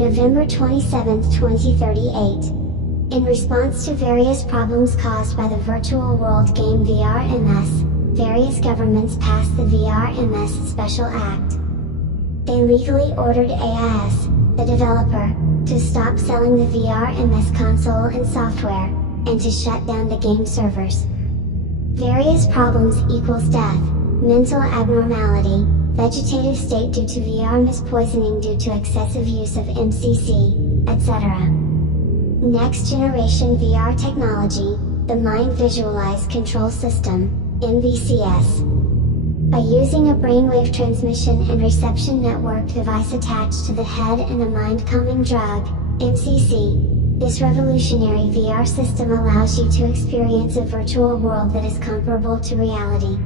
November 27, 2038. In response to various problems caused by the virtual world game VRMS, various governments passed the VRMS Special Act. They legally ordered AIS, the developer, to stop selling the VRMS console and software, and to shut down the game servers. Various problems equals death, mental abnormality, vegetative state due to VRMS poisoning due to excessive use of MCC, etc. Next generation VR technology, the Mind Visualized Control System, MVCS. By using a brainwave transmission and reception network device attached to the head and a mind-calming drug, MCC, this revolutionary VR system allows you to experience a virtual world that is comparable to reality.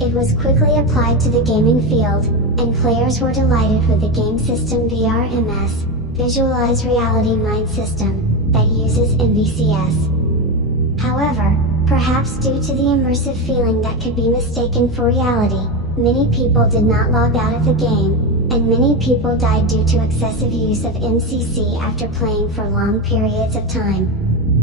It was quickly applied to the gaming field, and players were delighted with the game system VRMS, Visualized Reality Mind System, that uses MVCS. However, perhaps due to the immersive feeling that could be mistaken for reality, many people did not log out of the game, and many people died due to excessive use of MCC after playing for long periods of time.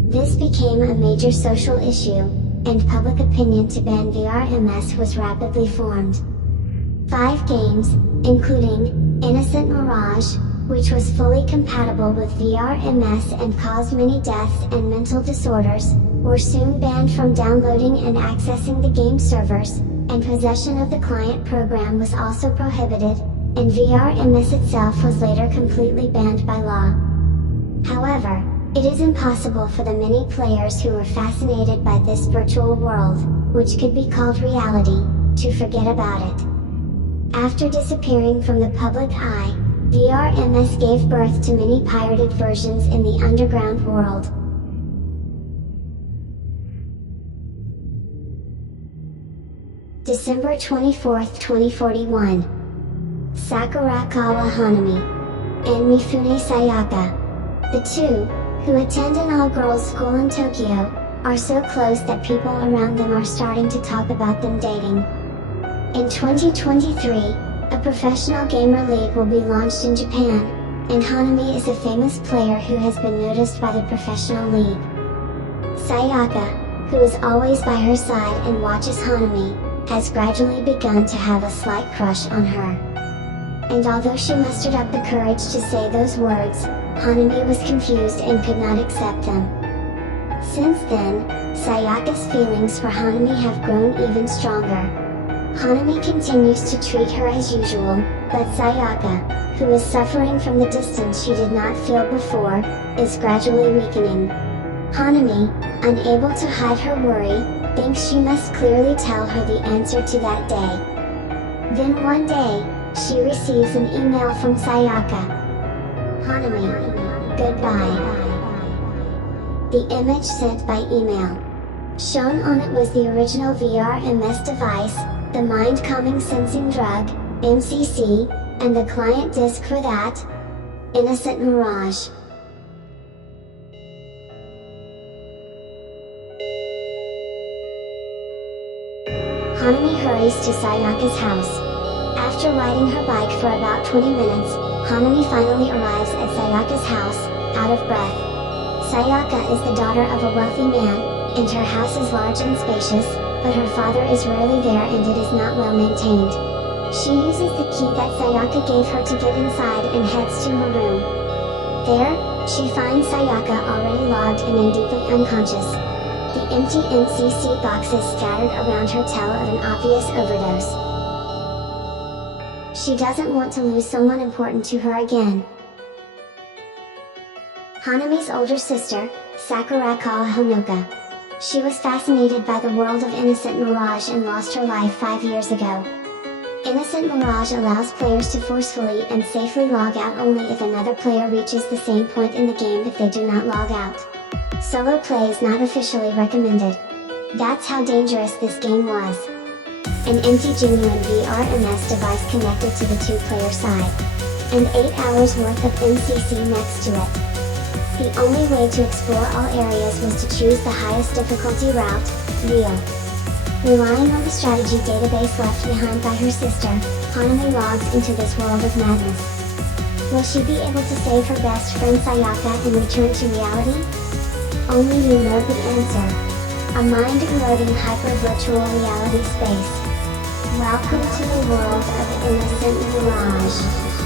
This became a major social issue, and public opinion to ban VRMS was rapidly formed. 5 games, including Innocent Mirage, which was fully compatible with VRMS and caused many deaths and mental disorders, were soon banned from downloading and accessing the game servers, and possession of the client program was also prohibited, and VRMS itself was later completely banned by law. However, it is impossible for the many players who were fascinated by this virtual world, which could be called reality, to forget about it. After disappearing from the public eye, VRMS gave birth to many pirated versions in the underground world. December 24, 2041. Sakurakawa Hanami and Mifune Sayaka. The two, who attend an all-girls school in Tokyo, are so close that people around them are starting to talk about them dating. In 2023, a professional gamer league will be launched in Japan, and Hanami is a famous player who has been noticed by the professional league. Sayaka, who is always by her side and watches Hanami, has gradually begun to have a slight crush on her. And although she mustered up the courage to say those words, Hanami was confused and could not accept them. Since then, Sayaka's feelings for Hanami have grown even stronger. Hanami continues to treat her as usual, but Sayaka, who is suffering from the distance she did not feel before, is gradually weakening. Hanami, unable to hide her worry, thinks she must clearly tell her the answer to that day. Then one day, she receives an email from Sayaka. Hanami, goodbye. The image sent by email. Shown on it was the original VRMS device, the mind-calming sensing drug, MCC, and the client disk for that, Innocent Mirage. Hanami hurries to Sayaka's house. After riding her bike for about 20 minutes, Hanami finally arrives at Sayaka's house, out of breath. Sayaka is the daughter of a wealthy man, and her house is large and spacious, but her father is rarely there and it is not well maintained. She uses the key that Sayaka gave her to get inside and heads to her room. There, she finds Sayaka already logged in and deeply unconscious. The empty MCC boxes scattered around her tell of an obvious overdose. She doesn't want to lose someone important to her again. Hanami's older sister, Sakurakawa Honoka. She was fascinated by the world of Innocent Mirage and lost her life 5 years ago. Innocent Mirage allows players to forcefully and safely log out only if another player reaches the same point in the game if they do not log out. Solo play is not officially recommended. That's how dangerous this game was. An empty genuine VRMS device connected to the 2-player side. And 8 hours worth of MCC next to it. The only way to explore all areas was to choose the highest difficulty route, Real. Relying on the strategy database left behind by her sister, Hanami logs into this world of madness. Will she be able to save her best friend Sayaka and return to reality? Only you know the answer. A mind-eroding hyper-virtual reality space. Welcome to the world of Innocent Mirage.